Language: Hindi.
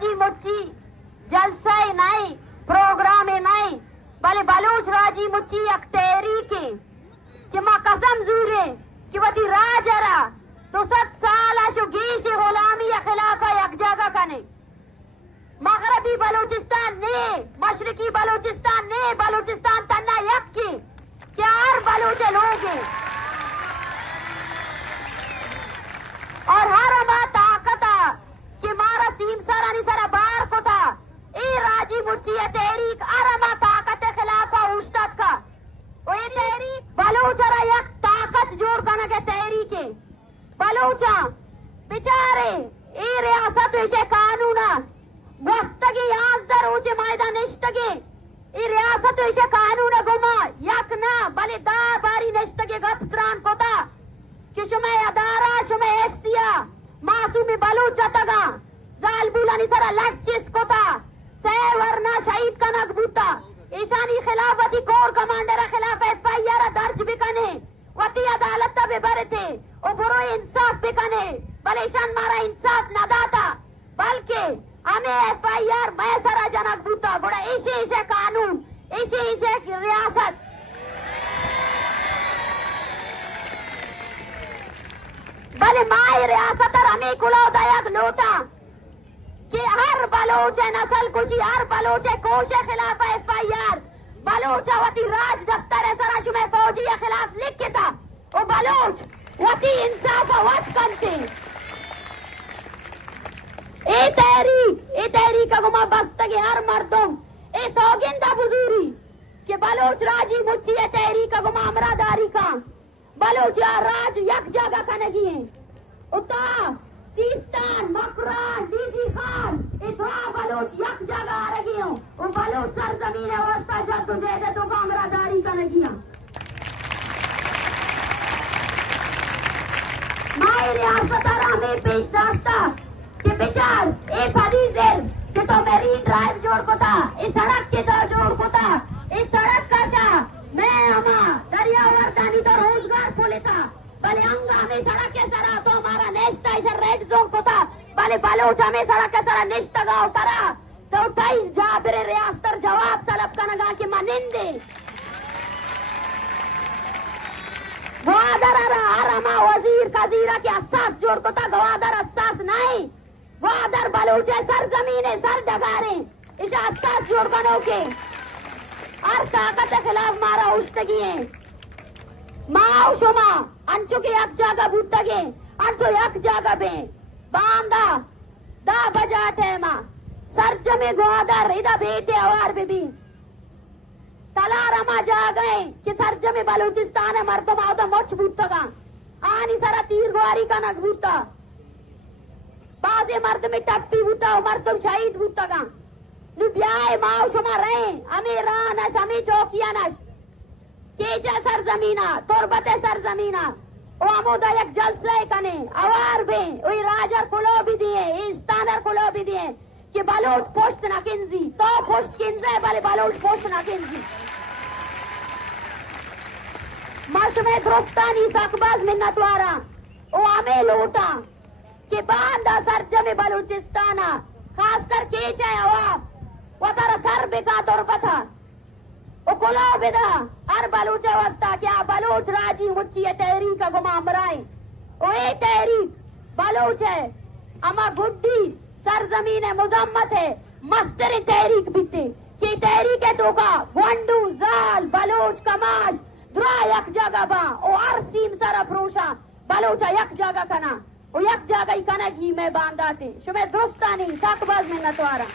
राजी मुच्ची जलसे नहीं प्रोग्राम नहीं भले बलूच राजी मुच्ची एक तहरीक कि माँ कसम जूरे कि वती राजरा 200 साल आशु गीश गुलामी या खिलाफा एक जगह कने मगरबी बलूचिस्तान ने मशरकी बलूचिस्तान ने बलूचिस्तान तन्ना यक की क्या हर बलूच लोग और हर बात ताकत कि मारा सीम सारा नहीं सारा बार को था ए राजी मुच्ची तहरीक अरमा ताकत खिलाफा उस्ताद का वो ये तहरीक बलूचरा यक ताकत जोड़ करना के तहरीक है बलूचा बेचारे ए रियासत इसे कानूना वस्तगी याजदर ऊंचे मैदान निष्ठगे ए रियासत इसे कानूना गुमा यक ना बले दा बारी निष्ठगे गफ्त्रान कोता कि शुमे अदारा शुमे एफसिया मासूमी बलूच जतगा जाल बुलानी सारा लक्चिस कोता से वरना शहीद का नकबूता ईशानी खिलाफती कोर कमांडर खिलाफ एफआईआर दर्ज बिकने वती अदालत तब बरे थे ओ बुरो इंसाफ बिकने भले ईशान मारा इंसाफ न दाता बल्कि हमें एफआईआर मैं सारा जनक बूता बड़ा इसे कानून इसे रियासत भले माई रियासत और हमें कुलो दयाग लोटा कि हर बलोच नस्ल कुछ हर बलोच कोश खिलाफ एफआईआर बलोच वती राज दफ्तर सराशु में फौजी के खिलाफ लिख के था वो बलोच वती इंसाफ वश करते ए तहरीक का गुमा बस्तगे हर मर्दों ए सौगिंदा बुजुरी के बलोच राजी मुच्ची है तहरीक का गुमा अमरादारी का बलोच राज यक जगह का नहीं है उता सीस्तान मकरान डीजी खान इतना बलोच यक जगह आ रही हूँ वो बलोच सरजमीन अवस्था जब तुझे दे तो कामरादारी का लगी माई रियासत में पेश दास्ता के बिचार ए फरीजर के तो मेरी ड्राइव जोड़ को था इस सड़क के तो जोड़ को था इस सड़क का शाह मैं अमा दरिया वर्दानी तो रोजगार खोले था भले अंगा में सड़क के सरा तो हमारा नेस्ता इस रेड जोन को था भले बलोचा में सड़क के सरा नेस्ता गाँव करा तो उठाई जाबिर रियास्तर जवाब तलब का नगा की मनिंदे गवादर आरामा वजीर कजीरा के असास जोड़ को था गवादर असास नहीं गवादर बलूचे सर जमीने सर डगारे इस असास जोड़ बनो के हर ताकत के खिलाफ मारा उस्तगी है माओ शुमा अंचु के एक जगह बूतगे अंचु एक जगह बे बांदा दा बजाते मां सरजमे गवादर इदा बेते अवार बेबी तलारमा जा गए कि सरजमे बलूचिस्तान है मर्दों माओ मोच बूतगा आनी सारा तीर गुआरी का नग बूता बाजे मर्द में टप्पी बूता मर्दों शहीद बूतगा नु ब्याह माओ शुमा रहे अमीरा नश अमी चौकिया नश केचा सरजमीना तुरबते सरजमीना ओ अमोदा एक जलसे कने अवार बे ओई राजर कुलो भी दिए इस्तानर कुलो भी दिए कि बलोच पोस्ट ना किंजी तो पोस्ट किंजे भले बलोच पोस्ट ना किंजी मर्द में दुरुस्तानी सकबाज मिन्नतवारा ओ हमें लूटा कि बांदा सरजमे बलूचिस्ताना खासकर केचा अवाब वतारा सर बेका तुरबता ओ कुलो बिदा हर बलूच अवस्था क्या बलूच राजी मुच्ची तहरीक गुमा अमराए ओ ए तहरीक बलूच है अमा गुड्डी सरजमीन है मुजम्मत है मस्टर तहरीक बीते की तहरीक है तो का वंडू जाल बलूच कमाश द्रा यक जगह बा ओ हर सीम सरा प्रोशा बलूच यक जगह कना ओ यक जगह ही कना घी में बांधाते शुमे दुरुस्तानी सकबाज में नतवारा